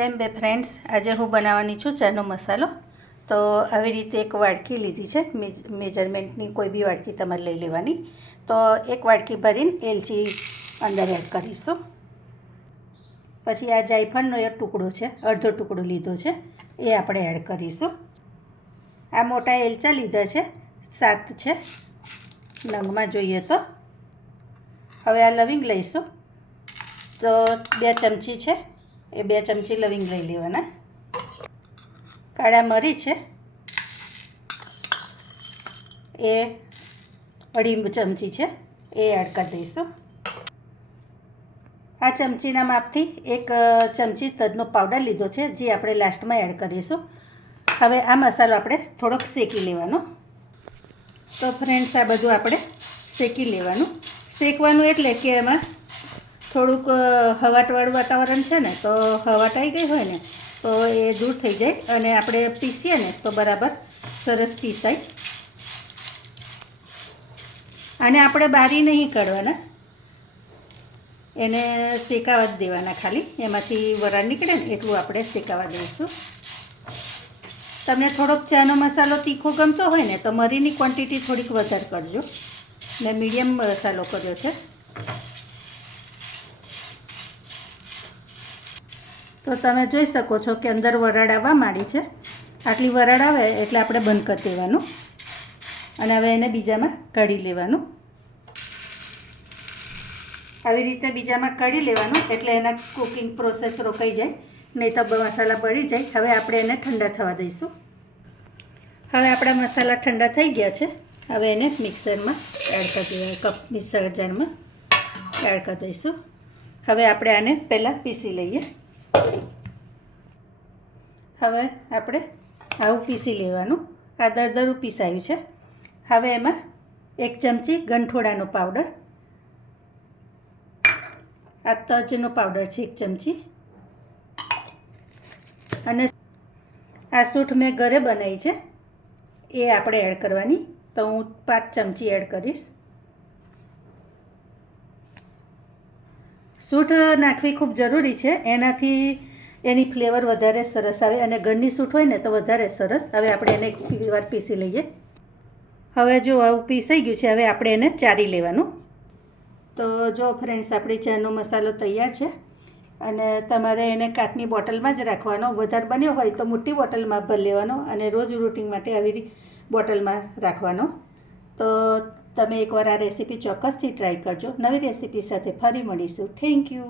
જેમ બે ફ્રેન્ડ્સ, આજે હું બનાવવાની છું ચાનો મસાલો. તો આવી રીતે એક વાડકી લીધી છે, મેજરમેન્ટની કોઈ બી વાડકી તમારે લઈ લેવાની. તો એક વાડકી ભરીને એલચી અંદર એડ કરીશું. પછી આ જાયફળનો એક ટુકડો છે, અડધો ટુકડો લીધો છે, એ આપણે એડ કરીશું. આ મોટા એલચા લીધા છે, 7 છે નંગમાં જોઈએ તો. હવે આ લવિંગ લઈશું. તો 2 ચમચી છે, એ 2 ચમચી લવિંગ લઈ લેવાના. કાળા મરી છે, એ 2.5 ચમચી છે, એ એડ કરી દઈશું. આ ચમચીના માપથી 1 ચમચી તજનો પાવડર લીધો છે, જે આપણે લાસ્ટમાં એડ કરીશું. હવે આ મસાલો આપણે થોડોક શેકી લેવાનો. તો ફ્રેન્ડ્સ, આ બધું આપણે શેકી લેવાનું. શેકવાનું એટલે કે એમાં થોડુંક હવાટવાળું વાતાવરણ છે ને, તો હવાટ આવી ગઈ હોય ને તો એ દૂર થઈ જાય અને આપણે પીસીએ ને તો બરાબર સરસ પીસાય. આને આપણે બારી નહીં કાઢવાના, એને શેકાવા જ દેવાના. ખાલી એમાંથી વરાળ નીકળે ને એટલું આપણે શેકાવા દઈશું. તમને થોડોક ચાનો મસાલો તીખો ગમતો હોય ને તો મરીની ક્વોન્ટિટી થોડીક વધારે કરજો. મેં મીડિયમ મસાલો કર્યો છે. તો તમે જોઈ શકો છો કે અંદર વરાળ આવવા માંડી છે. આટલી વરાળ આવે એટલે આપણે બંધ કરી દેવાનું અને હવે એને બીજામાં કાઢી લેવાનું. આવી રીતે બીજામાં કાઢી લેવાનું એટલે એના કુકિંગ પ્રોસેસ રોકાઈ જાય, નહીં તો મસાલા બળી જાય. હવે આપણે એને ઠંડા થવા દઈશું. હવે આપણા મસાલા ઠંડા થઈ ગયા છે. હવે એને મિક્સરમાં એડ કરી દેવા, કપ મિક્સર જારમાં એડ કરી દઈશું. હવે આપણે આને પહેલાં પીસી લઈએ. હવે આપણે આવું પીસી લેવાનું. આ દરદરું પીસાયું છે. હવે એમાં 1 ચમચી ગંઠોડાનો પાવડર, આ તજનો પાવડર છે 1 ચમચી, અને આ સૂંઠ મેં ઘરે બનાવી છે એ આપણે એડ કરવાની. તો હું 5 ચમચી એડ કરીશ. સૂંઠ નાખવી ખૂબ જરૂરી છે, એનાથી એની ફ્લેવર વધારે સરસ આવે અને ઘરની સૂંઠ હોય ને તો વધારે સરસ. હવે આપણે એને એક વાર પીસી લઈએ. હવે જો આવું પીસાઈ ગયું છે, હવે આપણે એને ચારી લેવાનું. તો જો ફ્રેન્ડ્સ, આપણી ચાનો મસાલો તૈયાર છે. અને તમારે એને કાચની બોટલમાં જ રાખવાનો. વધારે બન્યો હોય તો મોટી બોટલમાં ભરી લેવાનો અને રોજ રૂટિન માટે આવી બોટલમાં રાખવાનો. તો તમે એકવાર આ રેસીપી ચોક્કસથી ટ્રાય કરજો. નવી રેસીપી સાથે ફરી મળીશું. Thank you.